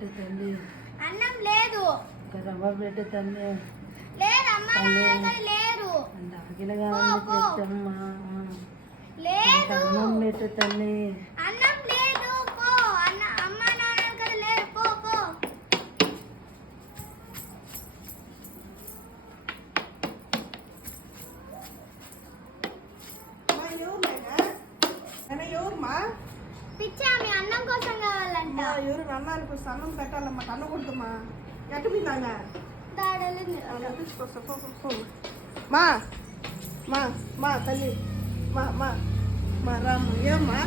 పెట్టు తల్లి. అన్నం లేదు. రవ్వ పెట్టు తల్లి. లేదు అమ్మ లేరు. ఆకలిగా ఉంది పెట్టమ్మా. లేదు అన్నం పెట్టు తల్లి. అన్నం లేదు. పో అమ్మ నాన్న దగ్గర లేరు. పో పో. ఎవరుమా పిచ్చామి అన్నం కోసం కావాలంట. ఎవరు అన్నానికి వస్తే అన్నం పెట్టాలమ్మా అన్నకూడదమ్మా ఎట్టు మీదాగా తీసుకొస్తా మా తల్లి మా రామ్మ ఏమ్మా